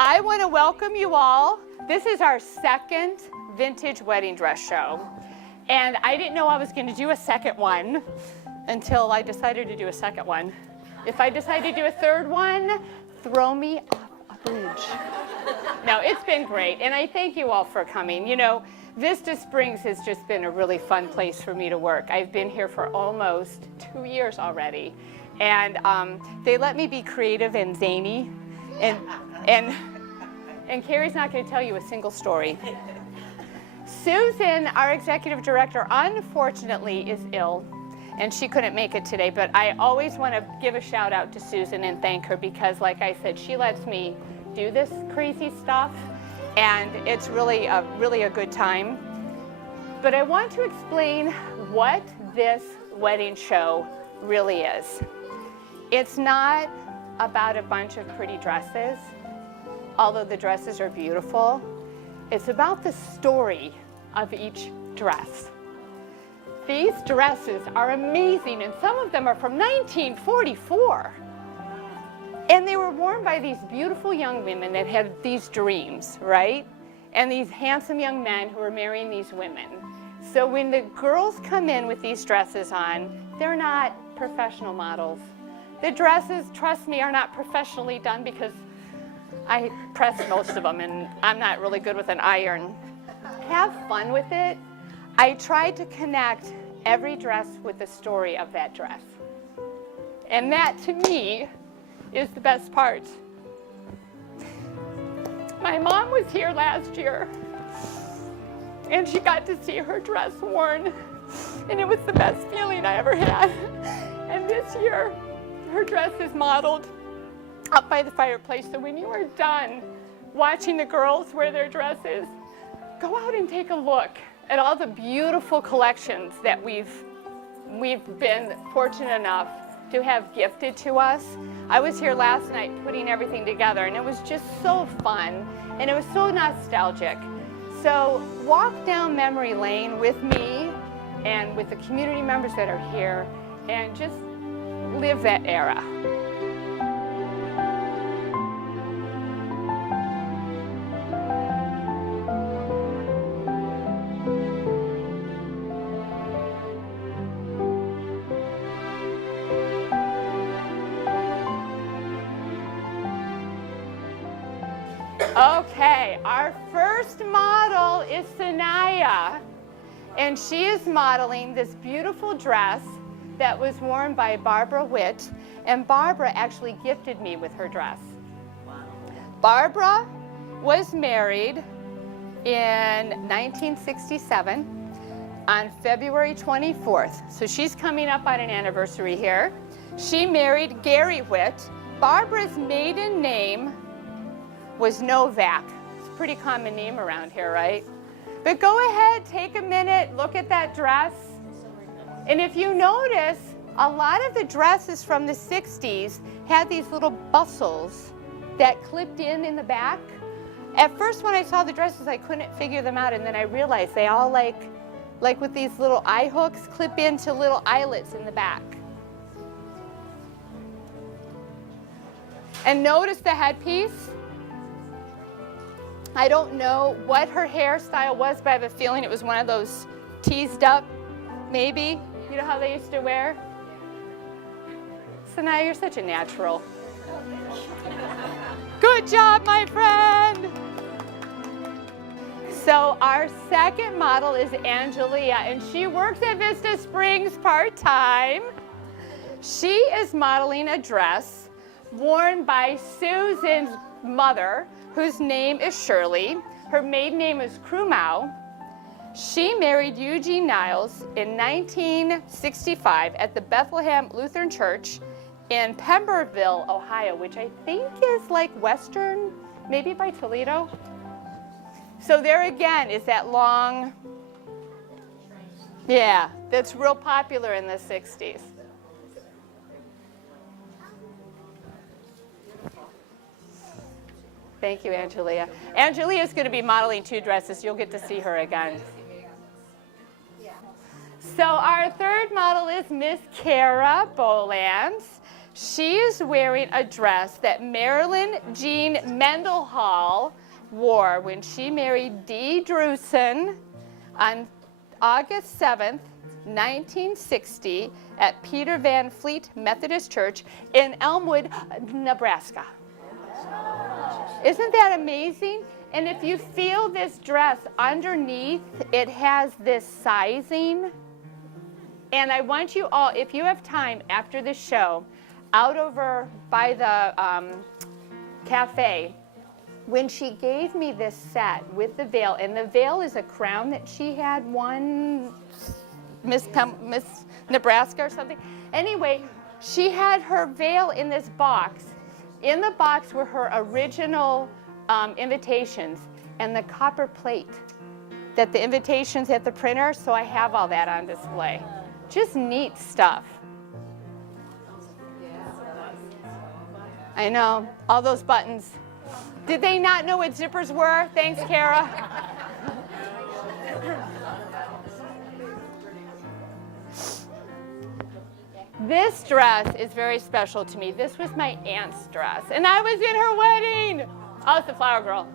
I want to welcome you all. This is our second vintage wedding dress show. And I didn't know I was going to do a second one until I decided to do a second one. If I decide to do a third one, throw me off a bridge. No, it's been great. And I thank you all for coming. You know, Vista Springs has just been a really fun place for me to work. I've been here for almost 2 years already. And they let me be creative and zany. And Carrie's not going to tell you a single story. Susan, our executive director, unfortunately is ill, and she couldn't make it today. But I always want to give a shout out to Susan and thank her because, like I said, she lets me do this crazy stuff, and it's really a good time. But I want to explain what this wedding show really is. It's not about a bunch of pretty dresses, although the dresses are beautiful. It's about the story of each dress. These dresses are amazing, and some of them are from 1944. And they were worn by these beautiful young women that had these dreams, right? And these handsome young men who are marrying these women. So when the girls come in with these dresses on, they're not professional models. The dresses, trust me, are not professionally done because I press most of them and I'm not really good with an iron. Have fun with it. I tried to connect every dress with the story of that dress. And that, to me, is the best part. My mom was here last year and she got to see her dress worn, and it was the best feeling I ever had. And this year, her dress is modeled up by the fireplace. So when you are done watching the girls wear their dresses, go out and take a look at all the beautiful collections that we've been fortunate enough to have gifted to us. I was here last night putting everything together, and it was just so fun, and it was so nostalgic. So walk down memory lane with me and with the community members that are here and just live that era. Okay, our first model is Sanaya, and she is modeling this beautiful dress that was worn by Barbara Witt, and Barbara actually gifted me with her dress. Wow. Barbara was married in 1967 on February 24th, so she's coming up on an anniversary here. She married Gary Witt. Barbara's maiden name was Novak. It's a pretty common name around here, right? But go ahead, take a minute, look at that dress. And if you notice, a lot of the dresses from the 60s had these little bustles that clipped in the back. At first when I saw the dresses, I couldn't figure them out, and then I realized they all like with these little eye hooks clip into little eyelets in the back. And notice the headpiece. I don't know what her hairstyle was, but I have a feeling it was one of those teased up, maybe. You know how they used to wear? Sanaya, you're such a natural. Good job, my friend. So our second model is Angelia, and she works at Vista Springs part-time. She is modeling a dress worn by Susan's mother, whose name is Shirley. Her maiden name is Krumau. She married Eugene Niles in 1965 at the Bethlehem Lutheran Church in Pemberville, Ohio, which I think is like western, maybe by Toledo. So there again is that long, yeah, that's real popular in the 60s. Thank you, Angelia. Angelia is going to be modeling 2 dresses. You'll get to see her again. So our third model is Miss Kara Bolans. She is wearing a dress that Marilyn Jean Mendenhall wore when she married D. Drusen on August 7th, 1960 at Peter Van Fleet Methodist Church in Elmwood, Nebraska. Isn't that amazing? And if you feel this dress underneath, it has this sizing. And I want you all, if you have time after the show, out over by the cafe, when she gave me this set with the veil, and the veil is a crown that she had won Miss Nebraska or something. Anyway, she had her veil in this box. In the box were her original invitations and the copper plate that the invitations at the printer, so I have all that on display. Just neat stuff. I know, all those buttons. Did they not know what zippers were? Thanks, Kara. This dress is very special to me. This was my aunt's dress, and I was in her wedding. Oh, it's the flower girl.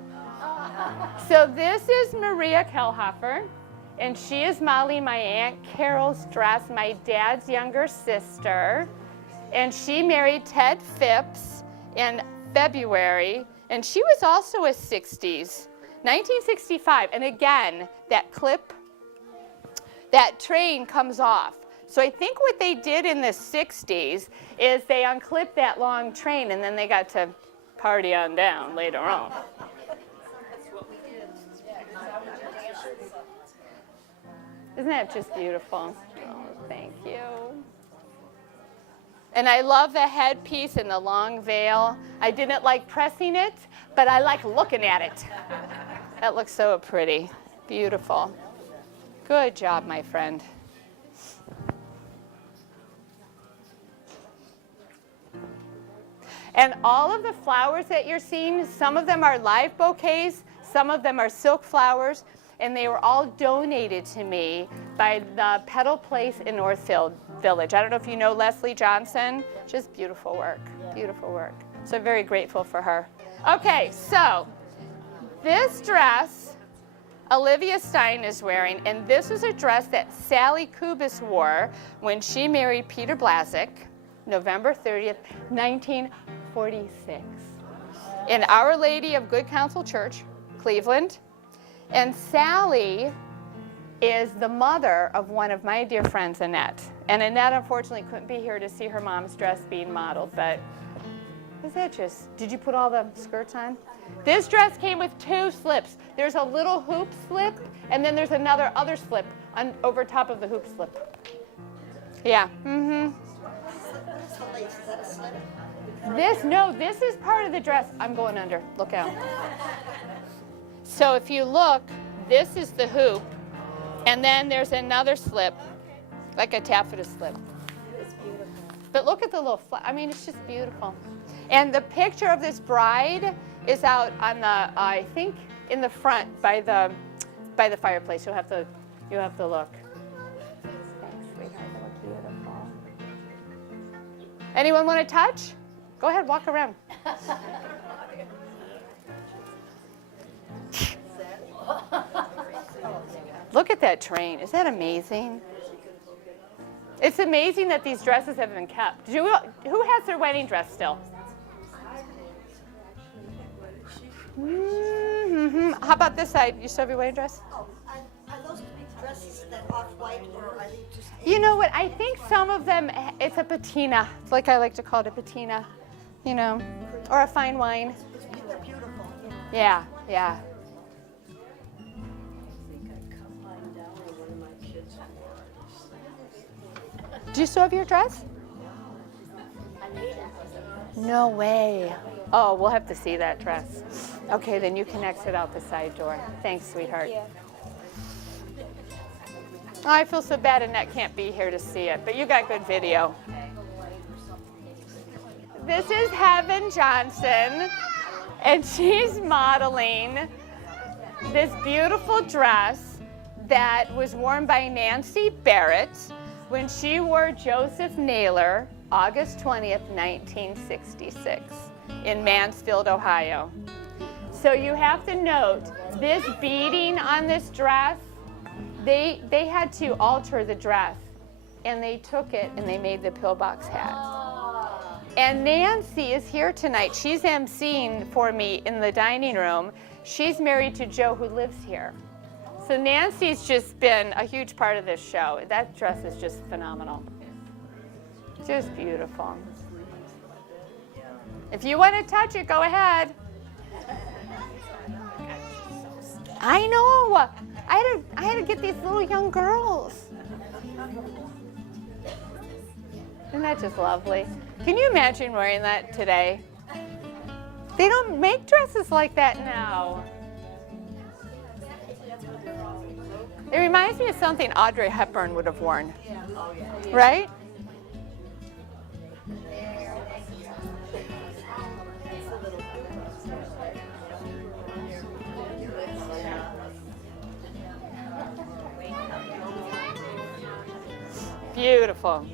So this is Maria Kellhofer, and she is modeling my Aunt Carol's dress, my dad's younger sister. And she married Ted Phipps in February, and she was also a 60s, 1965. And again, that clip, that train comes off. So I think what they did in the 60s is they unclipped that long train, and then they got to party on down later on. That's what we did. Isn't that just beautiful? Oh, thank you. And I love the headpiece and the long veil. I didn't like pressing it, but I like looking at it. That looks so pretty. Beautiful. Good job, my friend. And all of the flowers that you're seeing, some of them are live bouquets, some of them are silk flowers, and they were all donated to me by the Petal Place in Northfield Village. I don't know if you know Leslie Johnson. Just beautiful work, beautiful work. So very grateful for her. Okay, so this dress Olivia Stein is wearing, and this is a dress that Sally Kubis wore when she married Peter Blazek, November 30th, 1946, in Our Lady of Good Counsel Church, Cleveland. And Sally is the mother of one of my dear friends, Annette. And Annette, unfortunately, couldn't be here to see her mom's dress being modeled, but is that just, did you put all the skirts on? This dress came with 2 slips. There's a little hoop slip, and then there's another other slip on, over top of the hoop slip. Yeah, This is part of the dress. I'm going under, look out. So if you look, this is the hoop, and then there's another slip, like a taffeta slip. It's beautiful. But look at the little I mean, it's just beautiful. And the picture of this bride is out on the, I think, in the front by the fireplace. You'll have to look. Thanks, sweetheart. They look beautiful. Anyone want to touch? Go ahead, walk around. Look at that train. Is that amazing? It's amazing that these dresses have been kept. Who has their wedding dress still? How about this side? You still have your wedding dress? Oh, are those dresses that off-white, or are they just... You know what? I think some of them, it's a patina. It's like I like to call it a patina, you know, or a fine wine. They're beautiful. Yeah, yeah. Do you still have your dress? No way. Oh, we'll have to see that dress. Okay, then you can exit out the side door. Thanks, sweetheart. Oh, I feel so bad Annette can't be here to see it, but you got good video. This is Heaven Johnson, and she's modeling this beautiful dress that was worn by Nancy Barrett when she wore Joseph Naylor August 20th, 1966, in Mansfield, Ohio. So you have to note, this beading on this dress, they had to alter the dress, and they took it and they made the pillbox hat. And Nancy is here tonight. She's emceeing for me in the dining room. She's married to Joe, who lives here. So Nancy's just been a huge part of this show. That dress is just phenomenal. Just beautiful. If you want to touch it, go ahead. I know. I had to get these little young girls. Isn't that just lovely? Can you imagine wearing that today? They don't make dresses like that now. It reminds me of something Audrey Hepburn would have worn. Right? Beautiful.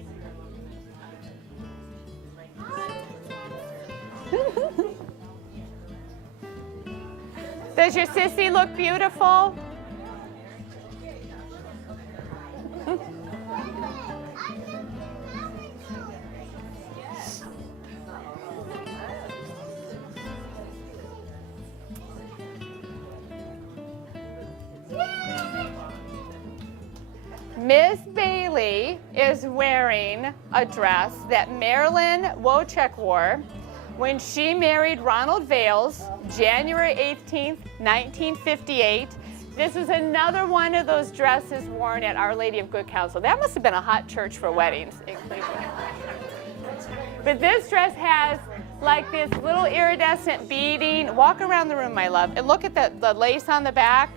Does your sissy look beautiful? Miss Bailey is wearing a dress that Marilyn Wojcik wore when she married Ronald Vales, January 18th, 1958. This is another one of those dresses worn at Our Lady of Good Counsel. That must have been a hot church for weddings in Cleveland. But this dress has like this little iridescent beading. Walk around the room, my love, and look at the lace on the back.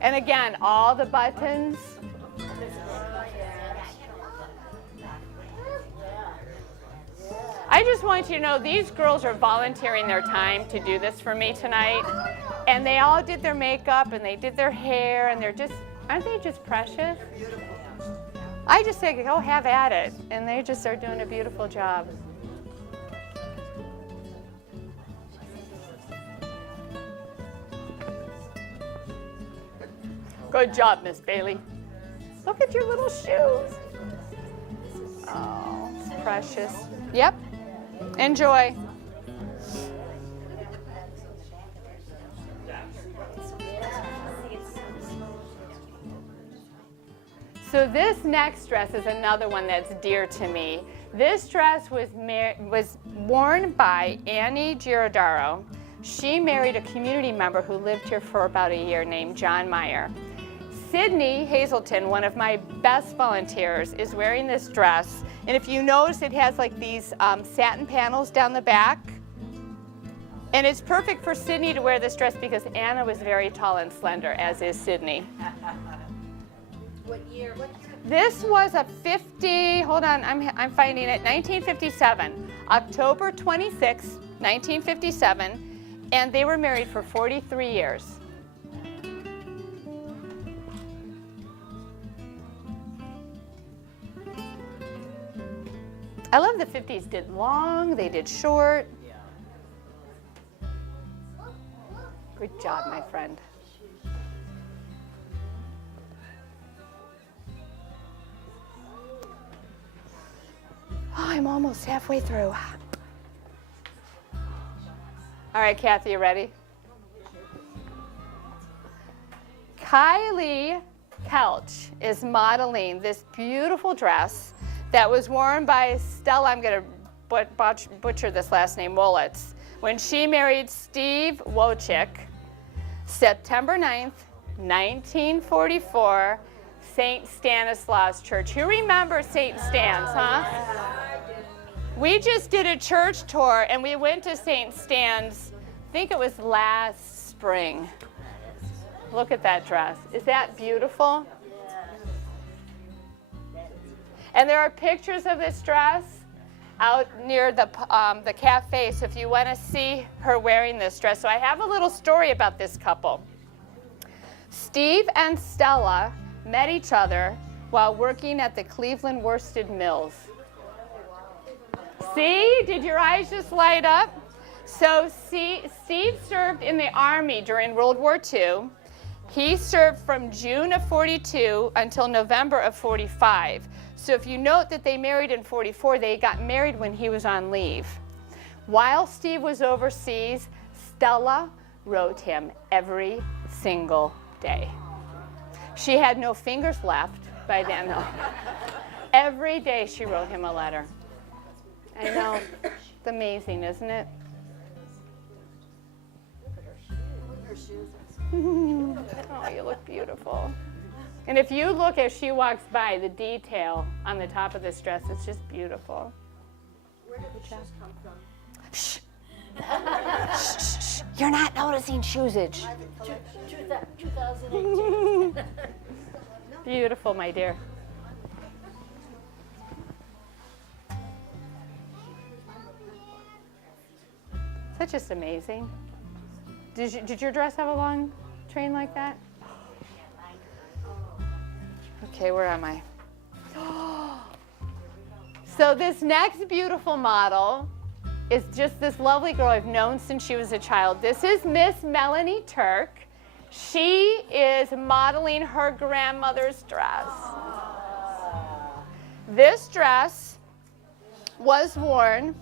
And again, all the buttons. I just want you to know these girls are volunteering their time to do this for me tonight. And they all did their makeup and they did their hair, and they're just, aren't they just precious? I just say, go have at it. And they just are doing a beautiful job. Good job, Miss Bailey. Look at your little shoes. Oh, it's precious. Yep. Enjoy. So this next dress is another one that's dear to me. This dress was worn by Annie Giordaro. She married a community member who lived here for about a year named John Meyer. Sydney Hazelton, one of my best volunteers, is wearing this dress. And if you notice, it has like these satin panels down the back. And it's perfect for Sydney to wear this dress because Anna was very tall and slender, as is Sydney. What year? This was a 1957, October 26, 1957, and they were married for 43 years. I love the 50s did long, they did short. Good job, my friend. Oh, I'm almost halfway through. All right, Kathy, you ready? Kylie Kelch is modeling this beautiful dress that was worn by Stella, I'm going to butcher this last name, Wolitz, when she married Steve Wojcik, September 9th, 1944, St. Stanislaus Church. Who remembers St. Stan's, huh? We just did a church tour, and we went to St. Stan's, I think it was last spring. Look at that dress. Is that beautiful? And there are pictures of this dress out near the cafe, so if you want to see her wearing this dress. So I have a little story about this couple. Steve and Stella met each other while working at the Cleveland Worsted Mills. See, did your eyes just light up? So Steve served in the Army during World War II. He served from June of 42 until November of 45. So if you note that they married in 44, they got married when he was on leave. While Steve was overseas, Stella wrote him every single day. She had no fingers left by then, though. Every day she wrote him a letter. I know. It's amazing, isn't it? Oh, you look beautiful. And if you look as she walks by, the detail on the top of this dress, it's just beautiful. Where did the shoes come from? Shh. Shh, shh, shh. You're not noticing shoesage. 2018. Beautiful, my dear. That's just amazing. Did your dress have a long train like that? Okay, where am I? So this next beautiful model is just this lovely girl I've known since she was a child. This is Miss Melanie Turk. She is modeling her grandmother's dress. This dress was worn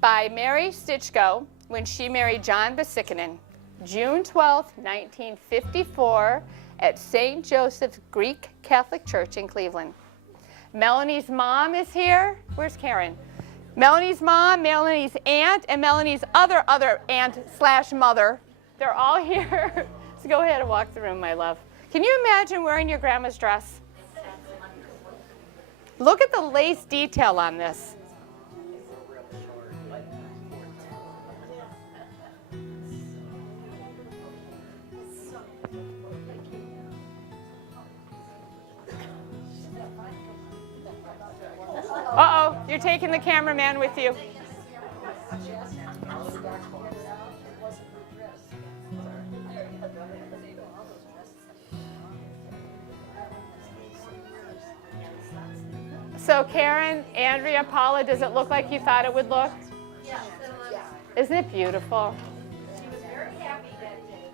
by Mary Stitchko when she married John Basikinen, June 12, 1954, at St. Joseph's Greek Catholic Church in Cleveland. Melanie's mom is here. Where's Karen? Melanie's mom, Melanie's aunt, and Melanie's other aunt / mother. They're all here. So go ahead and walk the room, my love. Can you imagine wearing your grandma's dress? Look at the lace detail on this. Uh-oh, you're taking the cameraman with you. So Karen, Andrea, Paula, does it look like you thought it would look? Yeah. Isn't it beautiful? She was very happy that day.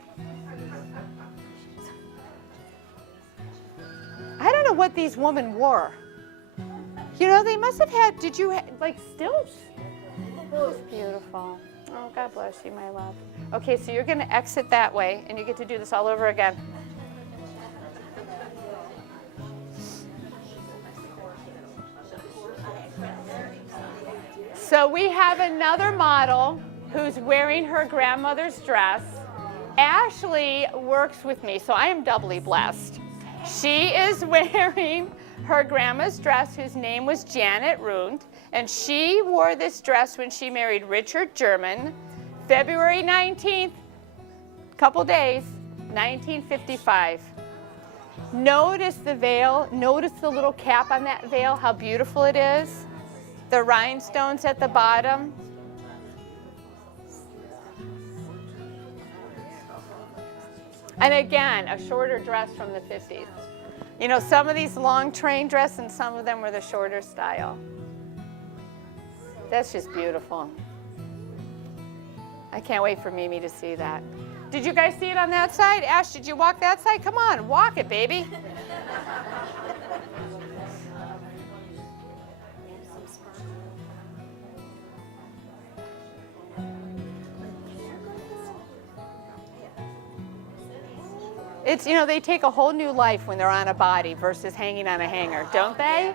I don't know what these women wore. You know, they must have had, did you, like stilts? It's beautiful. Oh, God bless you, my love. Okay, so you're going to exit that way, and you get to do this all over again. So we have another model who's wearing her grandmother's dress. Ashley works with me, so I am doubly blessed. She is wearing her grandma's dress, whose name was Janet Rund, and she wore this dress when she married Richard German, February 19th, couple days, 1955. Notice the veil, notice the little cap on that veil, how beautiful it is. The rhinestones at the bottom. And again, a shorter dress from the 50s. You know, some of these long train dresses, and some of them were the shorter style. That's just beautiful. I can't wait for Mimi to see that. Did you guys see it on that side? Ash, did you walk that side? Come on, walk it, baby. It's, you know, they take a whole new life when they're on a body versus hanging on a hanger, don't they?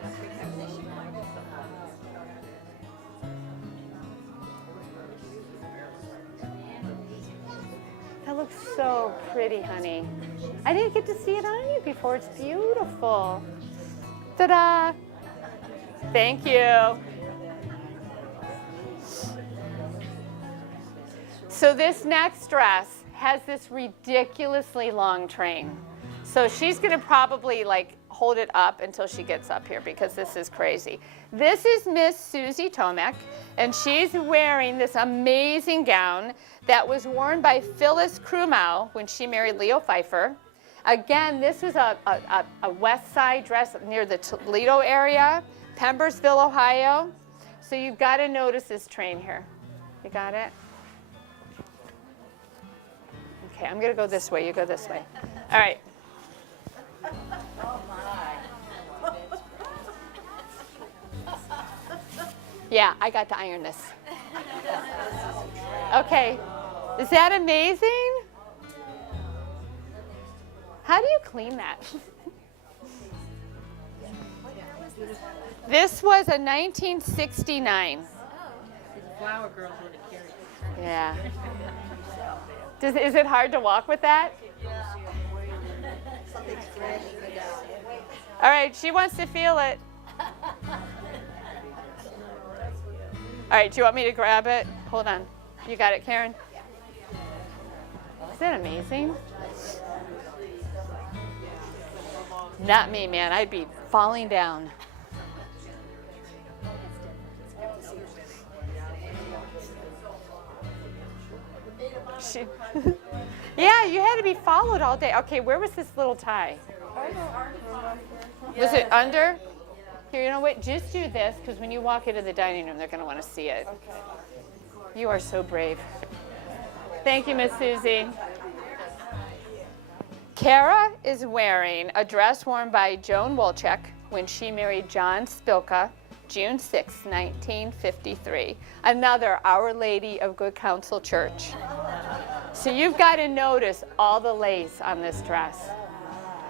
That looks so pretty, honey. I didn't get to see it on you before. It's beautiful. Ta-da! Thank you. So this next dress has this ridiculously long train. So she's gonna probably like hold it up until she gets up here because this is crazy. This is Miss Susie Tomek, and she's wearing this amazing gown that was worn by Phyllis Krumau when she married Leo Pfeiffer. Again, this was a West Side dress near the Toledo area, Pembersville, Ohio. So you've got to notice this train here. You got it? Okay, I'm going to go this way. You go this way. All right. Yeah, I got to iron this. Okay. Is that amazing? How do you clean that? This was a 1969. Flower girls would have carried it. Yeah. Is it hard to walk with that? Something's crashing it down. All right, she wants to feel it. All right, do you want me to grab it? Hold on. You got it, Karen? Is that amazing? Not me, man. I'd be falling down. Yeah, you had to be followed all day. Okay, where was this little tie? Was it under? Here, you know what? Just do this, because when you walk into the dining room, they're going to want to see it. You are so brave. Thank you, Miss Susie. Kara is wearing a dress worn by Joan Wolchek when she married John Spilka, June 6, 1953. Another Our Lady of Good Counsel Church. So you've got to notice all the lace on this dress.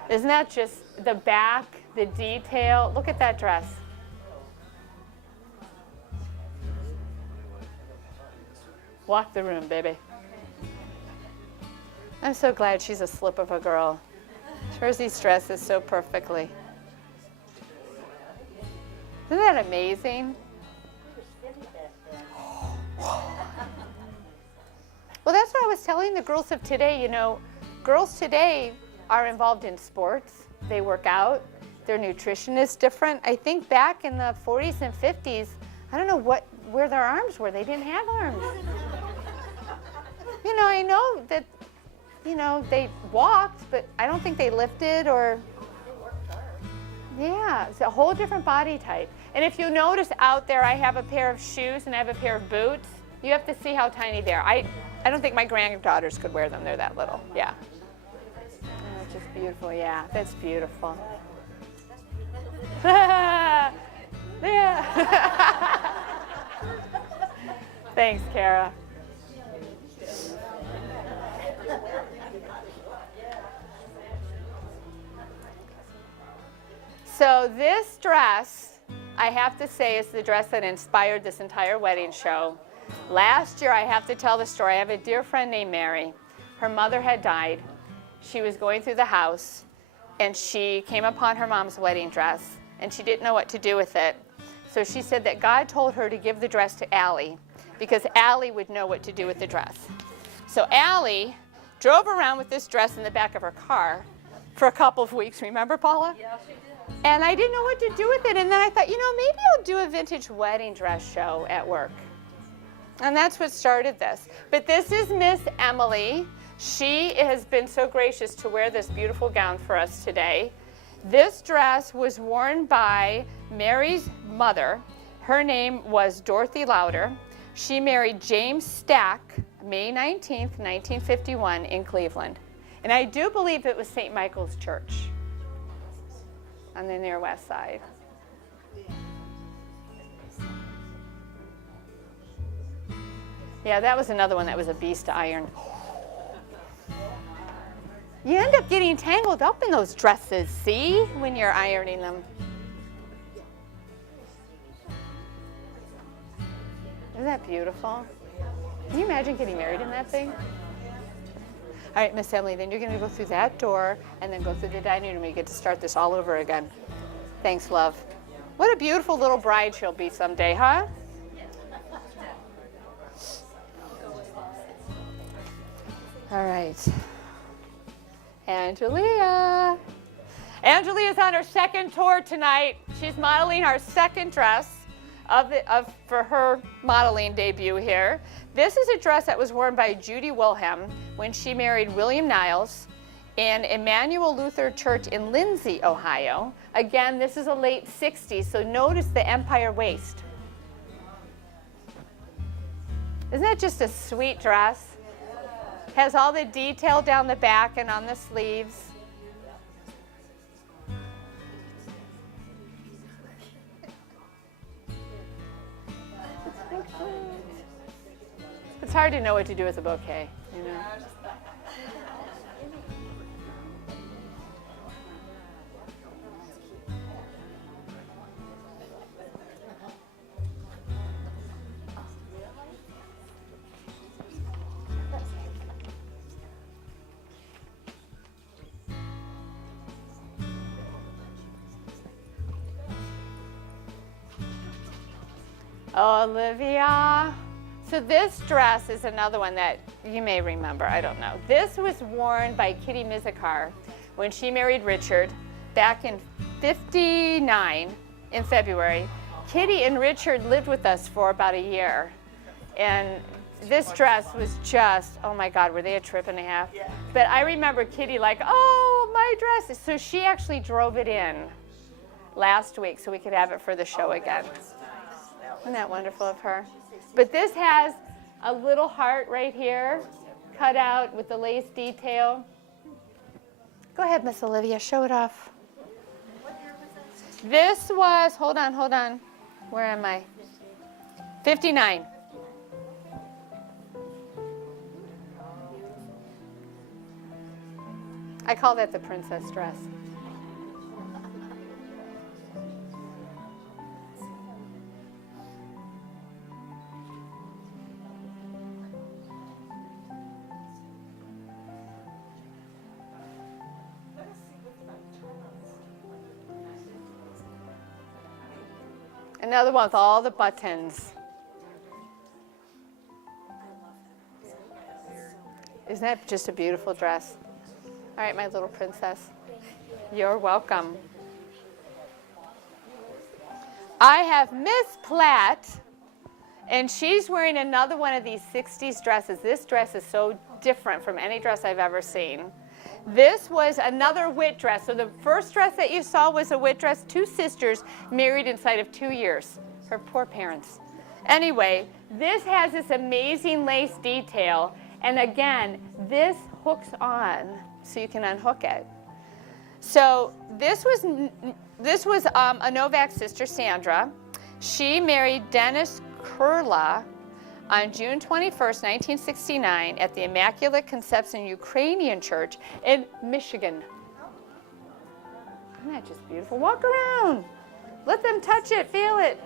Isn't that just the back, the detail? Look at that dress. Walk the room, baby. I'm so glad she's a slip of a girl. She wears these dresses so perfectly. Isn't that amazing? Well, that's what I was telling the girls of today. You know, girls today are involved in sports. They work out. Their nutrition is different. I think back in the 40s and 50s, I don't know where their arms were. They didn't have arms. You know, I know that, you know, they walked, but I don't think they lifted or... Yeah, it's a whole different body type. And if you notice out there, I have a pair of shoes and I have a pair of boots. You have to see how tiny they are. I don't think my granddaughters could wear them. They're that little. Yeah. Oh, it's just beautiful. Yeah, that's beautiful. Yeah. Thanks, Kara. So this dress, I have to say, is the dress that inspired this entire wedding show. Last year, I have to tell the story. I have a dear friend named Mary. Her mother had died. She was going through the house, and she came upon her mom's wedding dress, and she didn't know what to do with it. So she said that God told her to give the dress to Allie, because Allie would know what to do with the dress. So Allie drove around with this dress in the back of her car for a couple of weeks. Remember, Paula? Yeah, she did. And I didn't know what to do with it. And then I thought, you know, maybe I'll do a vintage wedding dress show at work. And that's what started this. But this is Miss Emily. She has been so gracious to wear this beautiful gown for us today. This dress was worn by Mary's mother. Her name was Dorothy Lauder. She married James Stack May 19th, 1951 in Cleveland. And I do believe it was St. Michael's Church on the near west side. Yeah, that was another one that was a beast to iron. You end up getting tangled up in those dresses, see, when you're ironing them. Isn't that beautiful? Can you imagine getting married in that thing? All right, Miss Emily, then you're going to go through that door and then go through the dining room. You get to start this all over again. Thanks, love. What a beautiful little bride she'll be someday, huh? All right. Angelia. Angelia's on her second tour tonight. She's modeling our second dress for her modeling debut here. This is a dress that was worn by Judy Wilhelm when she married William Niles in Emmanuel Lutheran Church in Lindsay, Ohio. Again, this is a late 60s, so notice the empire waist. Isn't that just a sweet dress? Has all the detail down the back and on the sleeves. It's hard to know what to do with a bouquet, you know. Olivia. So this dress is another one that you may remember, I don't know. This was worn by Kitty Mizikar when she married Richard back in '59 in February. Kitty and Richard lived with us for about a year. And this dress was just, oh my God, were they a trip and a half? Yeah. But I remember Kitty like, oh, my dress. So she actually drove it in last week so we could have it for the show again. Isn't that wonderful of her? But this has a little heart right here, cut out with the lace detail. Go ahead, Miss Olivia, show it off. This was, hold on. Where am I? 59. I call that the princess dress. Another one with all the buttons. Isn't that just a beautiful dress? All right, my little princess. You're welcome. I have Miss Platt, and she's wearing another one of these 60s dresses. This dress is so different from any dress I've ever seen. This was another wit dress. So the first dress that you saw was a wit dress. Two sisters married inside of 2 years. Her poor parents. Anyway, this has this amazing lace detail. And again, this hooks on so you can unhook it. So this was a Novak sister, Sandra. She married Dennis Kurla on June 21st, 1969 at the Immaculate Conception Ukrainian Church in Michigan. Isn't that just beautiful? Walk around. Let them touch it, feel it.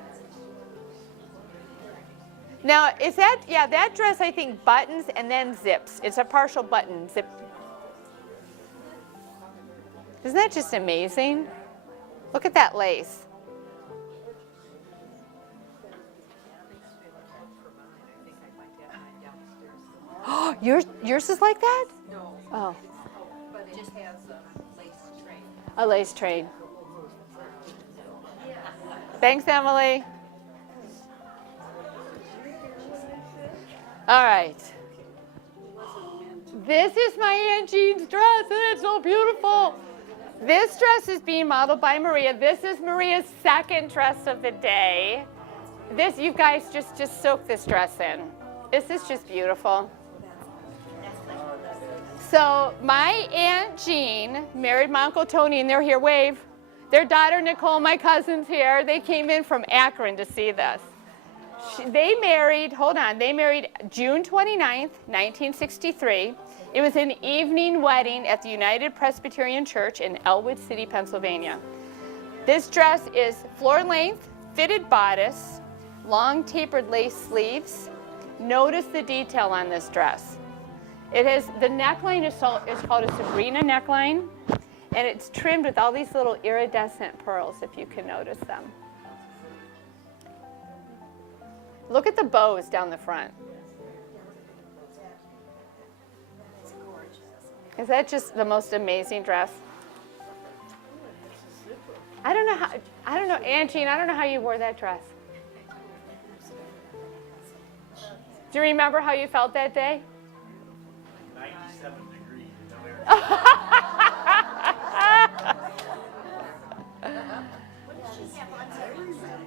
Now, is that, yeah, that dress I think buttons and then zips. It's a partial button zip. Isn't that just amazing? Look at that lace. Oh, yours is like that? No. Oh. But it just has a lace train. A lace train. Thanks, Emily. All right. This is my Aunt Jean's dress, and it's so beautiful. This dress is being modeled by Maria. This is Maria's second dress of the day. This, you guys just soak this dress in. This is just beautiful. So my Aunt Jean married my Uncle Tony, and they're here, wave. Their daughter Nicole, my cousin's here. They came in from Akron to see this. They married June 29th, 1963. It was an evening wedding at the United Presbyterian Church in Elwood City, Pennsylvania. This dress is floor length, fitted bodice, long tapered lace sleeves. Notice the detail on this dress. It has, the neckline is called a Sabrina neckline, and it's trimmed with all these little iridescent pearls, if you can notice them. Look at the bows down the front. Is that just the most amazing dress? I don't know, Aunt Jean, I don't know how you wore that dress. Do you remember how you felt that day? 97 degrees.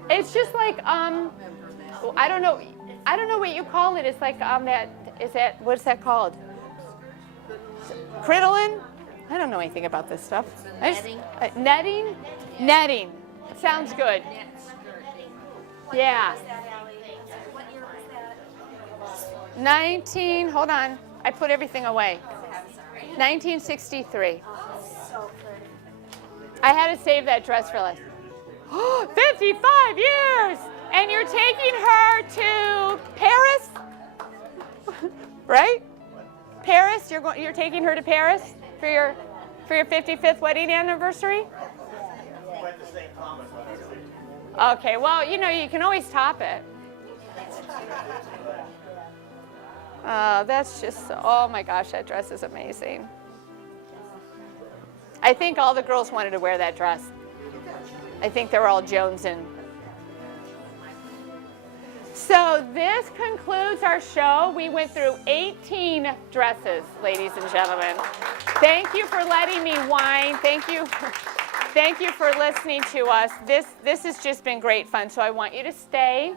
It's just like, I don't know. I don't know what you call it. It's like what's that called? Crinoline? I don't know anything about this stuff. Netting? Netting. Sounds good. Yeah. What year was that? Hold on. I put everything away. 1963. So pretty. I had to save that dress for like 55 years! And you're taking her to Paris? Right? Paris? You're taking her to Paris for your 55th wedding anniversary? Went to St. Thomas when I was there. Okay, well, you can always top it. That's just, oh my gosh, that dress is amazing. I think all the girls wanted to wear that dress. I think they were all jonesing. So this concludes our show. We went through 18 dresses, ladies and gentlemen. Thank you for letting me whine. Thank you for listening to us. This has just been great fun, so I want you to stay.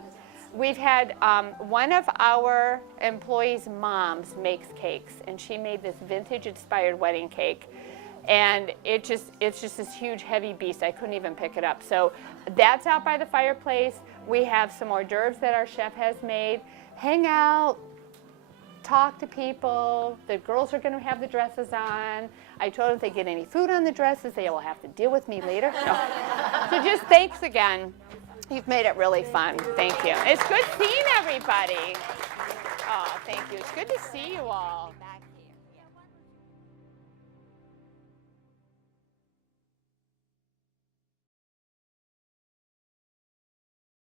We've had one of our employees' moms makes cakes, and she made this vintage-inspired wedding cake. And it's just this huge, heavy beast. I couldn't even pick it up. So that's out by the fireplace. We have some hors d'oeuvres that our chef has made. Hang out, talk to people. The girls are going to have the dresses on. I told them if they get any food on the dresses, they will have to deal with me later. No. So just thanks again. You've made it really fun. Thank you. It's good seeing everybody. Oh, thank you. It's good to see you all.